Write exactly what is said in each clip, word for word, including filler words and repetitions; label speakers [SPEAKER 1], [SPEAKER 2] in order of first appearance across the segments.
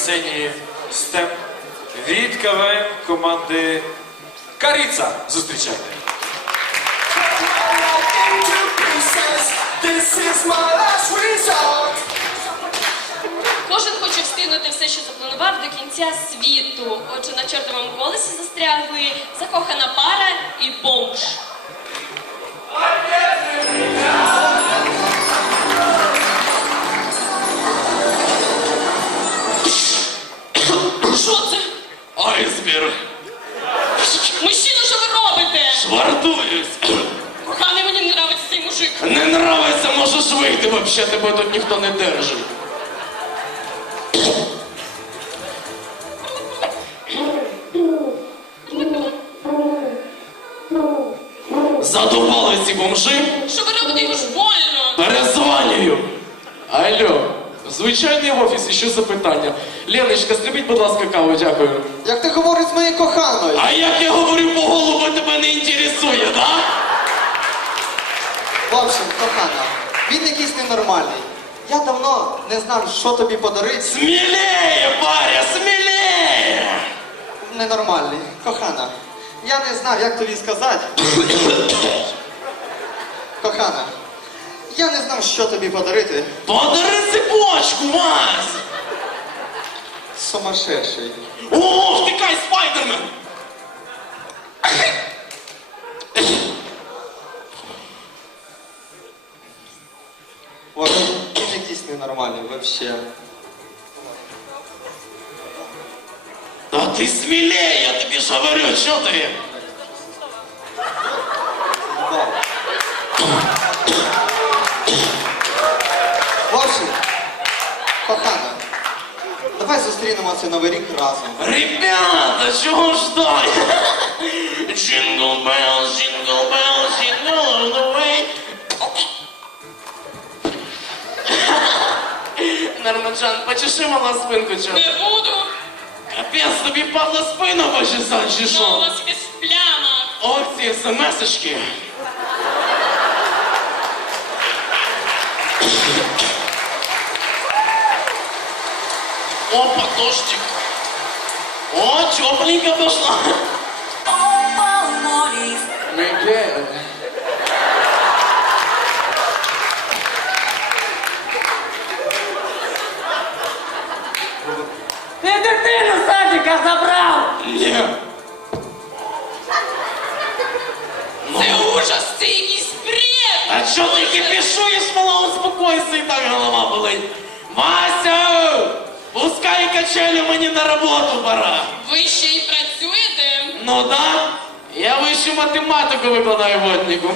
[SPEAKER 1] сцені степ від КВН команди Каріца. Зустрічайте.
[SPEAKER 2] Кожен хоче встигнути все, що запланував до кінця світу. Отже, на чортовому колесі застрягли закохана пара і бомж. Що це?
[SPEAKER 3] Айсберг.
[SPEAKER 2] Мужчина, що ви робите?
[SPEAKER 3] Швартуюсь.
[SPEAKER 2] Коханий, мені не нравиться цей мужик.
[SPEAKER 3] Не нравиться, можеш вийти, вообще тебе тут ніхто не держить. Задували ці бомжи.
[SPEAKER 2] Що ви робите? Йому ж больно.
[SPEAKER 3] Перезванюю. Алло, звичайний офіс, і що за питання? Леночка, зробіть, будь ласка, каву, дякую.
[SPEAKER 4] Як ти говориш з моєю коханою?
[SPEAKER 3] А як я говорю по голову, тебе не інтересує, да?
[SPEAKER 4] В общем, кохана, він якийсь ненормальний. Я давно не знав, що тобі подарити.
[SPEAKER 3] Смілее, паря, смілее!
[SPEAKER 4] Ненормальний. Кохана, я не знав, як тобі сказати. Кохана, я не знав, що тобі подарити.
[SPEAKER 3] Подари цепочку, Вась!
[SPEAKER 4] Сумасшедший.
[SPEAKER 3] О, втикай, Спайдермен!
[SPEAKER 4] От, він якийсь ненормальний, вообще.
[SPEAKER 3] Та ти смілее, я тобі ж говорю, що ти?
[SPEAKER 4] В общем, кохана, давай зустрінемося Новий рік разом.
[SPEAKER 3] Ребята, чого ждать? Jingle bells, jingle bells, jingle all the way. Нормаджан, почеши мала спинку, чого?
[SPEAKER 2] Не буду.
[SPEAKER 3] Капець, тобі падла спину почесать, чи
[SPEAKER 2] Ну, у
[SPEAKER 3] що?
[SPEAKER 2] вас якась пляма.
[SPEAKER 3] Ох, ці смс-очки. Опа, дождик. О, тепленько пошла. Мiguel.
[SPEAKER 5] Ты дитину з садика забрав!
[SPEAKER 3] Ні.
[SPEAKER 2] Це ужас, це якийсь бред.
[SPEAKER 3] А чо ти кипішуєш, мала, успокойся, і так голова болить. Вася! Пускай качелю, мені на роботу пора.
[SPEAKER 2] Ви ще й працюєте?
[SPEAKER 3] Ну да, я вищу математику викладаю воднику.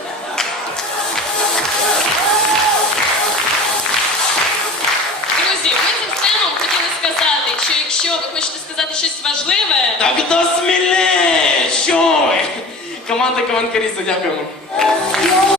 [SPEAKER 2] Друзі, ми цим сценом хотіли сказати, що якщо ви хочете сказати щось важливе,
[SPEAKER 3] Тогда смілее, що ви? Команда КВН Каріса, дякуємо.